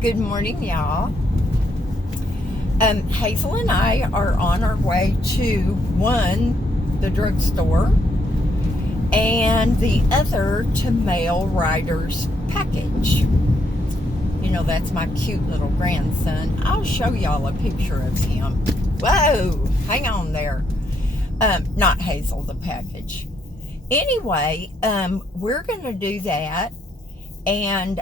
Good morning, y'all. Hazel and I are on our way to one, the drugstore, and the other to mail Ryder's package. You know, that's my cute little grandson. I'll show y'all a picture of him. Whoa, hang on there. Not Hazel, the package. Anyway, we're going to do that, and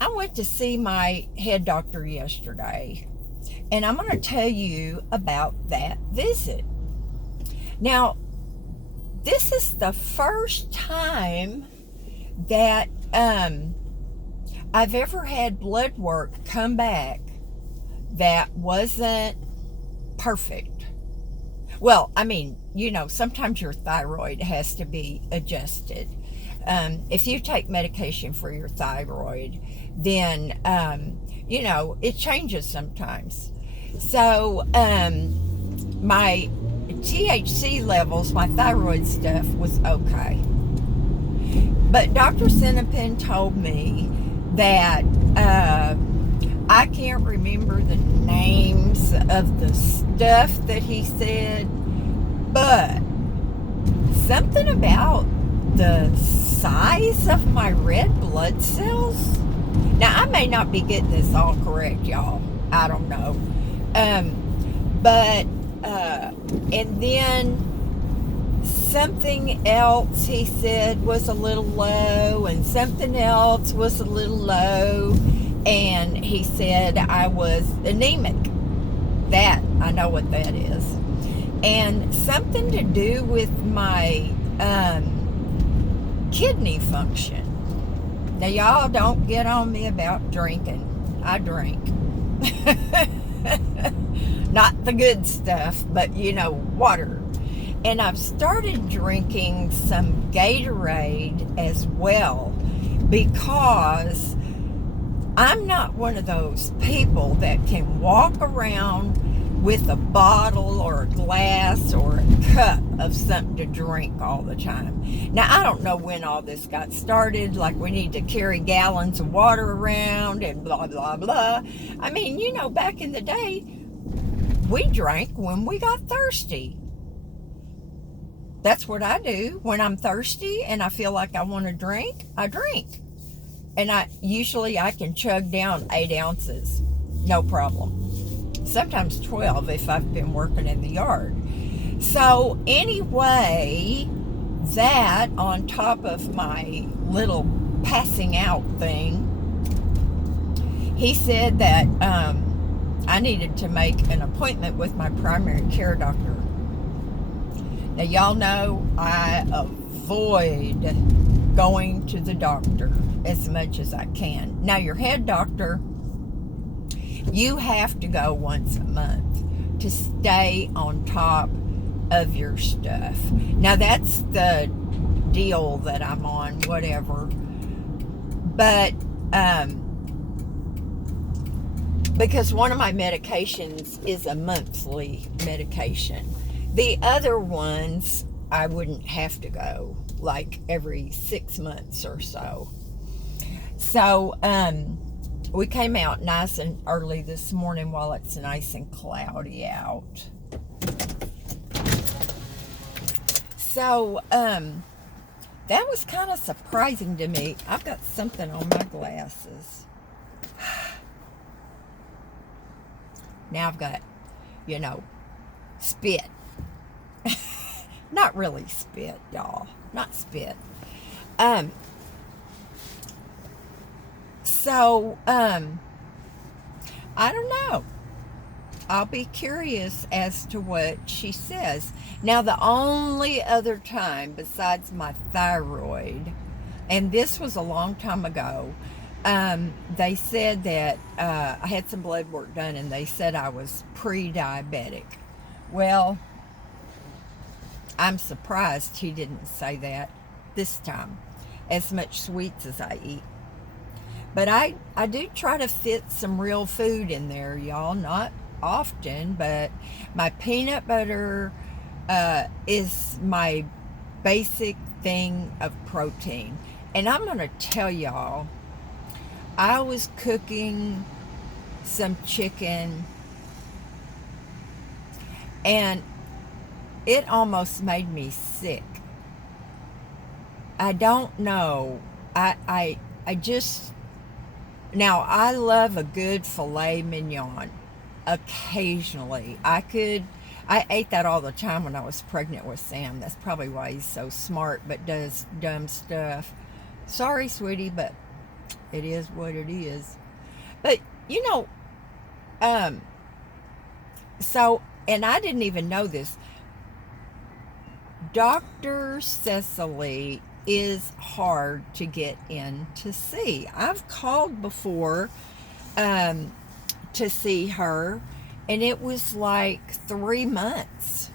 I went to see my head doctor yesterday, and I'm going to tell you about that visit. Now, this is the first time that I've ever had blood work come back that wasn't perfect. Well, I mean, you know, sometimes your thyroid has to be adjusted. If you take medication for your thyroid, then, you know, it changes sometimes. So, my THC levels, my thyroid stuff was okay. But Dr. Sinapin told me that I can't remember the names of the stuff that he said, but something about the size of my red blood cells. Now, I may not be getting this all correct, y'all. I don't know. And then something else he said was a little low, and something else was a little low, and he said I was anemic. That, I know what that is. And something to do with my kidney function. Now, y'all don't get on me about drinking. I drink. Not the good stuff, but, you know, water. And I've started drinking some Gatorade as well, because I'm not one of those people that can walk around with a bottle or a glass or a cup of something to drink all the time. Now, I don't know when all this got started, like we need to carry gallons of water around and blah, blah, blah. I mean, you know, back in the day, we drank when we got thirsty. That's what I do. When I'm thirsty and I feel like I want to drink, I drink. And I can chug down 8 ounces, no problem. Sometimes 12 if I've been working in the yard. So anyway, that on top of my little passing out thing, he said that I needed to make an appointment with my primary care doctor. Now, y'all know I avoid going to the doctor as much as I can. Now, your head doctor, you have to go once a month to stay on top of your stuff. Now, that's the deal that I'm on, whatever. But, because one of my medications is a monthly medication. The other ones, I wouldn't have to go, like every 6 months or so. So, we came out nice and early this morning while it's nice and cloudy out. So, that was kind of surprising to me. I've got something on my glasses. Now I've got, you know, spit. Not really spit, y'all. Not spit. So, I don't know. I'll be curious as to what she says. Now, the only other time besides my thyroid, and this was a long time ago, they said that I had some blood work done, and they said I was pre-diabetic. Well, I'm surprised he didn't say that this time, as much sweets as I eat. But I do try to fit some real food in there, y'all. Not often, but my peanut butter is my basic thing of protein. And I'm going to tell y'all, I was cooking some chicken, and it almost made me sick. I don't know. I just, now I love a good filet mignon. Occasionally, I ate that all the time when I was pregnant with Sam. That's probably why he's so smart but does dumb stuff. Sorry, sweetie, but it is what it is. But, you know, um, so, and I didn't even know this. Dr. Cecily is hard to get in to see. I've called before um, to see her, and it was like 3 months.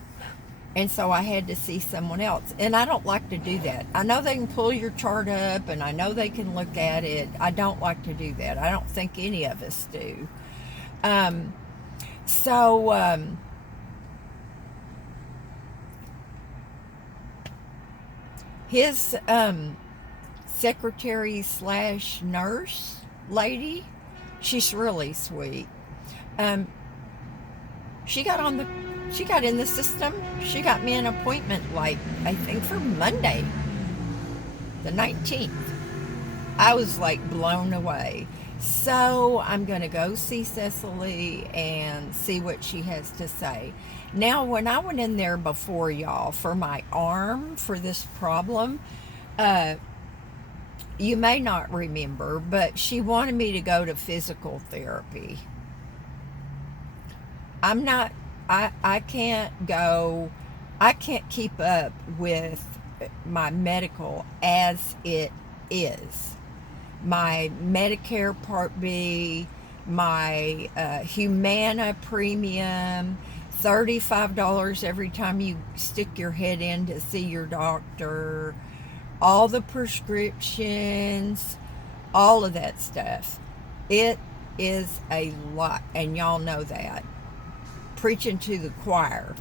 And so I had to see someone else. And I don't like to do that. I know they can pull your chart up and I know they can look at it. I don't like to do that. I don't think any of us do. Um, so, his secretary slash nurse lady, she's really sweet. Um, she got on the she got in the system. She got me an appointment, like, I think for Monday the 19th. I was like blown away. So I'm going to go see Cecily and see what she has to say. Now, when I went in there before, y'all, for my arm, for this problem, uh, you may not remember, but she wanted me to go to physical therapy. I'm not, I can't go, I can't keep up with my medical as it is. My Medicare Part B, my Humana premium, $35 every time you stick your head in to see your doctor, all the prescriptions, all of that stuff. It is a lot, and y'all know that. Preaching to the choir.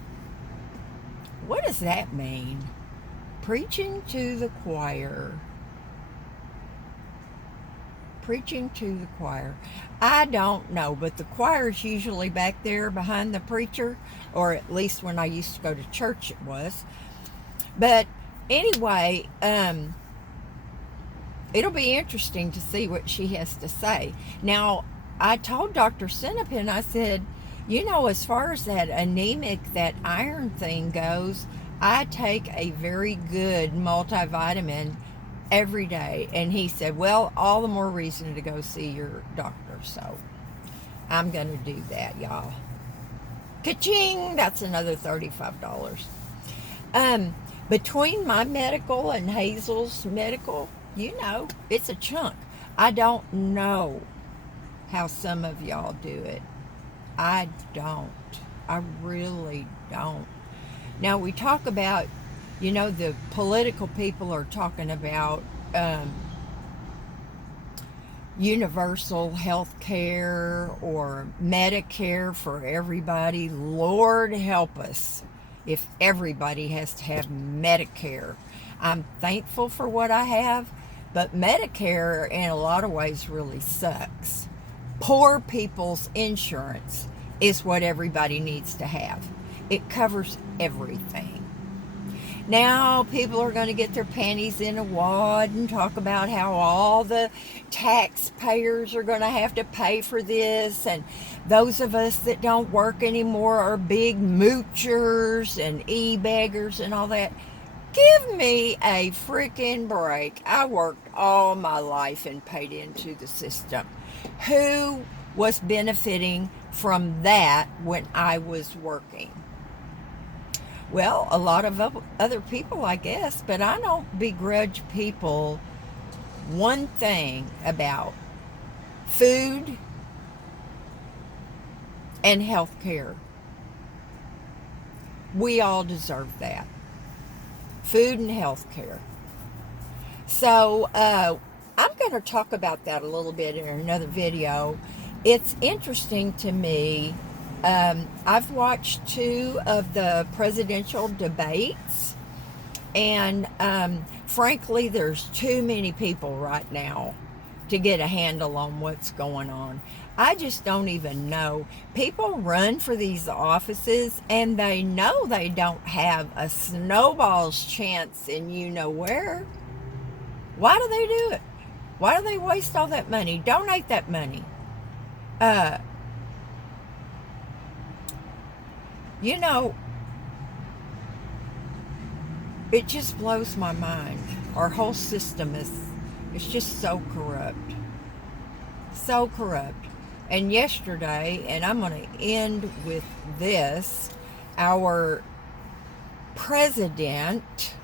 What does that mean? Preaching to the choir. Preaching to the choir. I don't know, but the choir's usually back there behind the preacher, or at least when I used to go to church it was. But anyway, it'll be interesting to see what she has to say. Now, I told Dr. Sinopin, I said, you know, as far as that anemic, that iron thing goes, I take a very good multivitamin every day. And he said, well, all the more reason to go see your doctor. So I'm going to do that, y'all. Ka-ching! That's another $35. Between my medical and Hazel's medical, you know, it's a chunk. I don't know how some of y'all do it. I don't. I really don't. Now, we talk about, you know, the political people are talking about universal health care or Medicare for everybody. Lord help us if everybody has to have Medicare. I'm thankful for what I have, but Medicare in a lot of ways really sucks. Poor people's insurance is what everybody needs to have. It covers everything. Now people are going to get their panties in a wad and talk about how all the taxpayers are going to have to pay for this, and those of us that don't work anymore are big moochers and e-beggars and all that. Give me a freaking break. I worked all my life and paid into the system. Who was benefiting from that when I was working? Well, a lot of other people, I guess, but I don't begrudge people one thing about food and health care. We all deserve that. Food and health care. So, I'm going to talk about that a little bit in another video. It's interesting to me. I've watched 2 of the presidential debates, and frankly, there's too many people right now to get a handle on what's going on. I just don't even know. People run for these offices and they know they don't have a snowball's chance in you know where. Why do they do it? Why do they waste all that money? Donate that money. You know, it just blows my mind. Our whole system is just so corrupt. So corrupt. And yesterday, and I'm going to end with this, our president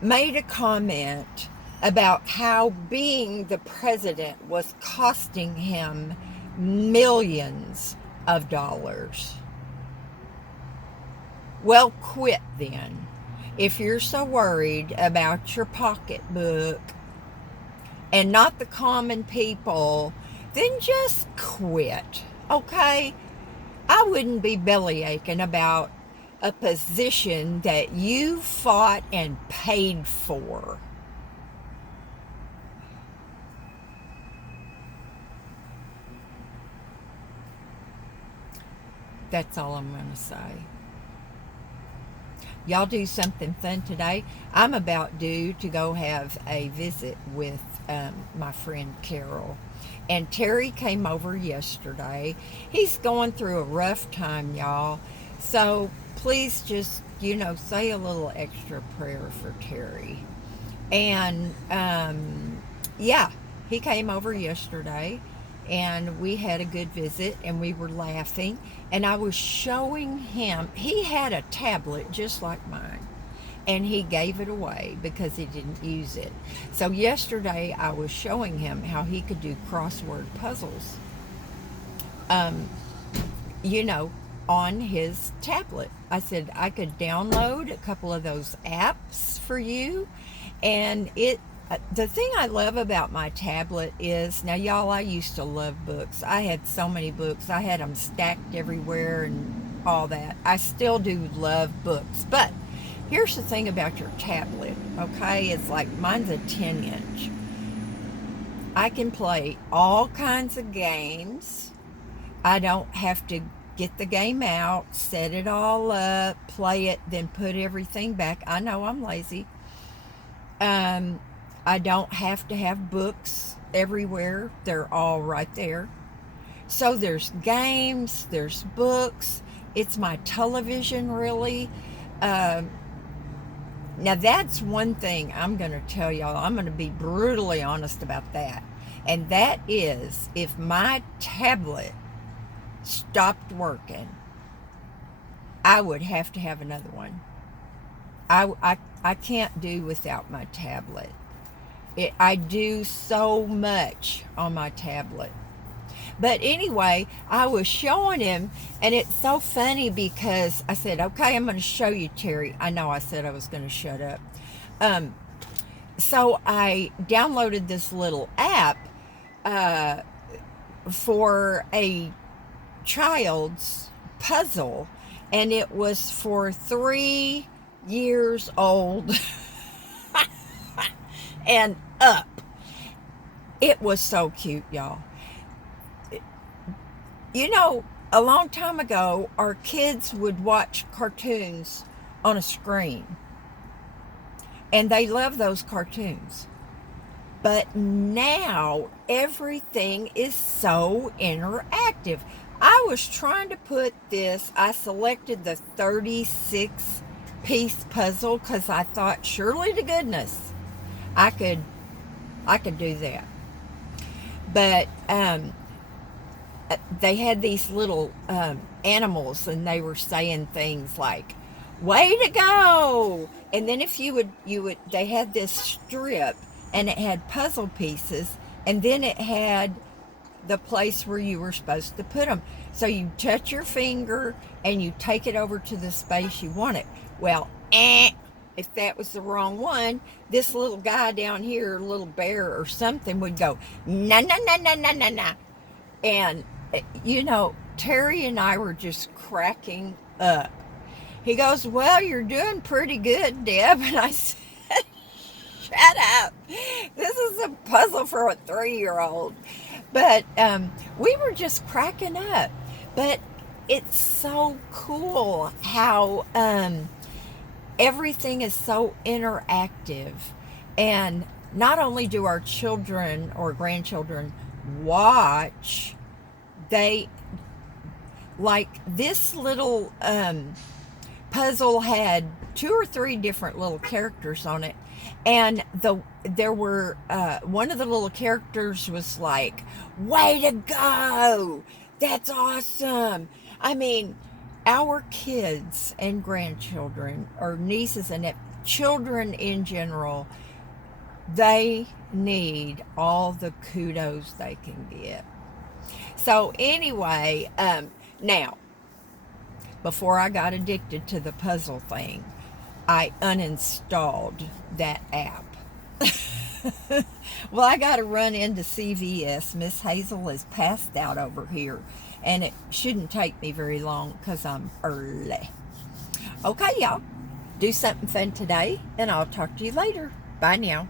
made a comment about how being the president was costing him millions of dollars. Well, quit then. If you're so worried about your pocketbook and not the common people, then just quit, okay? I wouldn't be belly aching about a position that you fought and paid for. That's all I'm going to say. Y'all do something fun today. I'm about due to go have a visit with my friend Carol. And Terry came over yesterday. He's going through a rough time, y'all. So please just, say a little extra prayer for Terry. And yeah, he came over yesterday. And we had a good visit and we were laughing, and I was showing him, he had a tablet just like mine, and he gave it away because he didn't use it. So yesterday I was showing him how he could do crossword puzzles on his tablet. I said I could download a couple of those apps for you, and the thing I love about my tablet is, now y'all, I used to love books. I had so many books. I had them stacked everywhere and all that. I still do love books. But here's the thing about your tablet, okay? It's like mine's a 10-inch. I can play all kinds of games. I don't have to get the game out, set it all up, play it, then put everything back. I know I'm lazy. I don't have to have books everywhere. They're all right there. So there's games, there's books. It's my television, really. Now that's one thing I'm going to tell y'all. I'm going to be brutally honest about that. And that is, if my tablet stopped working, I would have to have another one. I can't do without my tablet. I do so much on my tablet. But anyway, I was showing him, and it's so funny because I said, okay, I'm going to show you, Terry. I know I said I was going to shut up. So I downloaded this little app for a child's puzzle, and it was for 3 years old and up. It was so cute, y'all. A long time ago, our kids would watch cartoons on a screen, and they love those cartoons. But now everything is so interactive. I was trying to put this, I selected the 36-piece puzzle because I thought, surely to goodness, I could do that. But they had these little animals, and they were saying things like, way to go. And then if you would they had this strip, and it had puzzle pieces, and then it had the place where you were supposed to put them. So you touch your finger and you take it over to the space you want it. Well, if that was the wrong one, this little guy down here, little bear or something, would go, na, na, na, na, na, na, na. And, Terry and I were just cracking up. He goes, well, you're doing pretty good, Deb. And I said, Shut up. This is a puzzle for a 3-year-old. But we were just cracking up. But it's so cool how everything is so interactive. And not only do our children or grandchildren watch, they like this little puzzle had 2 or 3 different little characters on it, and there were one of the little characters was like, "Way to go! That's awesome!" I mean, our kids and grandchildren, or nieces and children in general, they need all the kudos they can get. So anyway, now, before I got addicted to the puzzle thing, I uninstalled that app. Well, I got to run into CVS. Miss Hazel is passed out over here, and it shouldn't take me very long because I'm early. Okay, y'all. Do something fun today, and I'll talk to you later. Bye now.